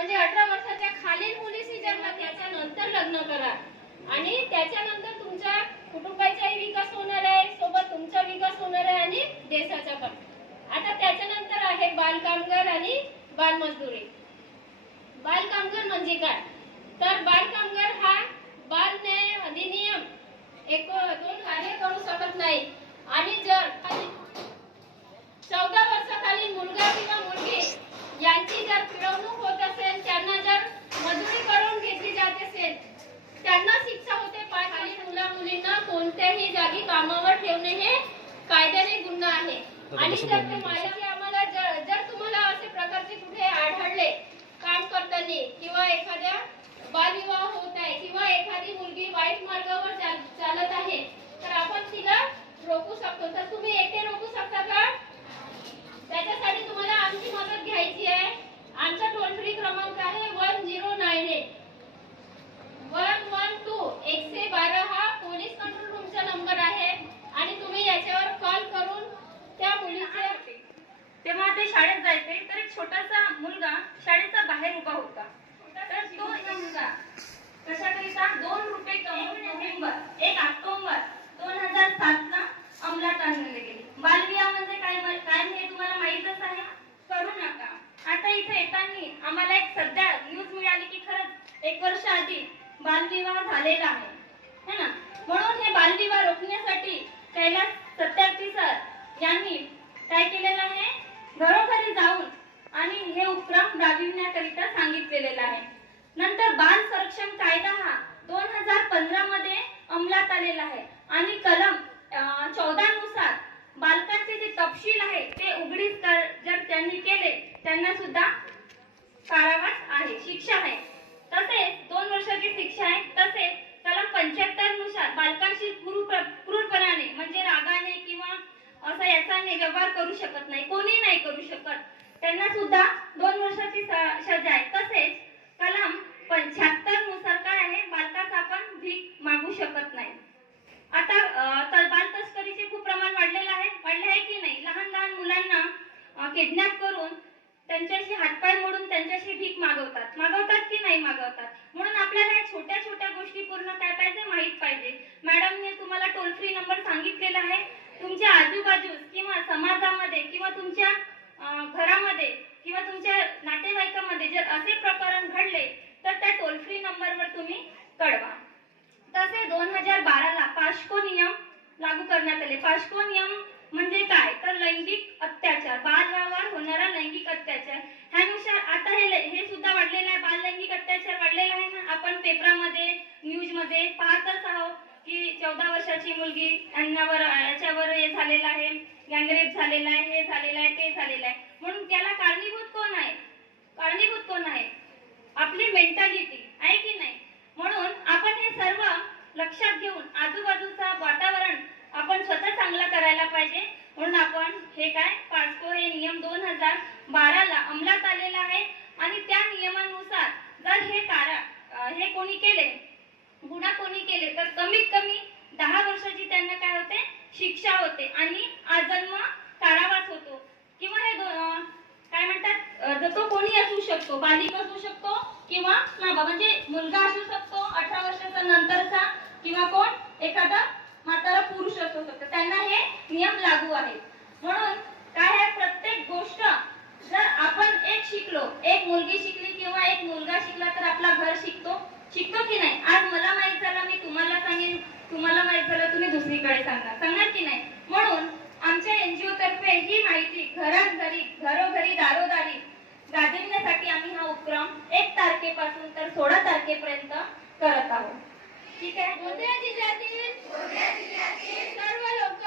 म्हणजे 18 वर्षाच्या खालील मुलीशी जन्म त्याच्यानंतर लग्न करा आणि त्याच्यानंतर तुमच्या कुटुंबाचाही विकास होणार आहे, सोबत तुमचा विकास होणार आहे आणि देशाचा पण. आता त्याच्यानंतर आहे बालकामगार आणि बालमजदुरी. बालकामगार म्हणजे काय? तर बालकामगार हा बाल न्याय अधिनियम 1-2 कार्य करू शकत नाही आणि जर 14 वर्षाखालील मुलगा किंवा मुलगी यांची जर पिळवणूक होत असेल, त्यांना जर मजुरी करून घेतली जात असेल, त्यांना शिक्षा होते. खालील मुला मुलींना कोणत्याही जागी कामावर ठेवणे हे कायद्याने गुन्हा आहे. आणि जर ते आम्हाला जर तुम्हाला असे प्रकारचे कुठे आढळले काम करताना किंवा एखाद्या बालविवाह होत आहे किंवा एखादी मुलगी वाईट मार्गावर चालत आहे, तर आपण तिला रोखू शकतो. तर तुम्ही एकटे रोखू शकता का? त्याच्यासाठी तुम्हाला आमची मदत घ्यायची आहे. आमचा टोल फ्री क्रमांक आहे 1098 112 112 हा पोलीस कंट्रोल रूमचा नंबर आहे आणि तुम्ही याच्यावर कॉल करून त्या मुलीचे. तेव्हा ते शाळेत जायचे, तर एक छोटासा मुलगा शाळेच्या बाहेर उभा होता. तर तो मुलगा कशाकरिता 2 रुपये कमवून नोव्हेंबर 1 ऑक्टोबर 2007 ला अंमलात आणले गेले. बालविवाह म्हणजे काय हे तुम्हाला माहीतच आहे. करू नका. आता इथे येताना आम्हाला एक सध्या न्यूज मिळाली की खरंच 1 वर्ष आधी बालविवाह झालेला आहे, है ना. म्हणून हे बालविवाह रोखण्यासाठी कैलास सत्यार्थी सर यांनी काय केलेलं आहे, घरोघरी जाऊन आणि हे उपक्रम राबविण्याकरिता सांगितलेलं आहे. नंतर बाल संरक्षण कायदा हा 2015 मध्ये अंमलात आलेला आहे आणि कलम 14 नुसार बालकांचे जे तपशील आहे ते उघडीस जर त्यांनी केले त्यांना सुद्धा कारावास आहे, शिक्षा आहे. तसेच 2 वर्षाची शिक्षा आहे. तसेच कलम 75 नुसार बालकांशी क्रूरपणाने म्हणजे रागाने किंवा असा याचाने व्यवहार करू शकत नाही, कोणी नाही करू शकत, त्यांना सुद्धा 2 वर्षाची सजा आहे. तसेच कलम 75 नुसार काय आहे, बालकाचा आपण भीक मागू शकत नाही. आता बाल तस्करीचे खूप प्रमाण वाढले आहे की नाही. लहान मुलांना किडनॅप करून त्यांच्याशी हातपाय मोडून त्यांच्याशी भीक मागवतात की नाही मागवतात. म्हणून आपल्याला या छोट्या गोष्टी पूर्ण काय पाहिजे, माहित पाहिजे. मॅडमने तुम्हाला टोल फ्री नंबर सांगितलेला आहे. तुमच्या आजूबाजूस किंवा समाजामध्ये किंवा तुमच्या घरामध्ये किंवा तुमच्या नातेवाईकामध्ये जर असे प्रकरण घडले तर त्या टोल फ्री नंबरवर तुम्ही कळवा. तसे 2012 ला पास्को नियम लागू करण्यात आले. पास्को नियम म्हणजे काय, तर लैंगिक अत्याचार, बालविवाहावर होणारा लैंगिक अत्याचार. ह्यानुसार आता हे सुद्धा वाढलेलं आहे, बाल लैंगिक अत्याचार वाढलेला आहे ना. आपण पेपरामध्ये न्यूज मध्ये पाहतच आहोत की 14 वर्षाची मुलगी याच्यावर हे झालेलं आहे, गँगरेप झालेला आहे, हे झालेलं आहे, ते झालेलं आहे. म्हणून त्याला कारणीभूत कोण आहे, आपली मेंटॅलिटी आहे की नाही. म्हणून आपण हे सर्व लक्षात घेऊन आजूबाजूचा वातावरण आपण स्वतः चांगला करायला पाहिजे. म्हणून आपण हे काय पास्को हे नियम 2012 ला अंमलात आलेला आहे आणि त्या नियमानुसार जर हे कोणी केले, गुन्हा कोणी केले तर कमीत कमी 10 वर्षाची त्यांना काय होते, शिक्षा होते आणि आजन्म कारावास होतो. किंवा हे काय म्हणतात, तो कोणी असू शकतो, बालिक असू शकतो किंवा नाबा म्हणजे मुलगा असू शकतो 18 वर्षाचा नंतरचा किंवा कोण एखादा म्हातारा पुरुष असू शकतो, त्यांना हे नियम लागू आहेत. म्हणून काय आहे, प्रत्येक गोष्ट जर आपण एक मुलगी शिकली किंवा एक मुलगा शिकला तर आपला घर शिकतो की नाही. आज मला माहित झालं, मी तुम्हाला सांगेन, तुम्हाला माहित झालं, तुम्ही दुसरीकडे सांगणार की नाही. म्हणून आमच्या NGO तर्फे ही माहिती घरोघरी दारोदारी गाजविण्यासाठी आम्ही हा उपक्रम 1 तारखेपासून तर 16 तारखेपर्यंत करत आहोत. ठीक आहे. गोंदिया जिल्ह्यातील सर्व लोक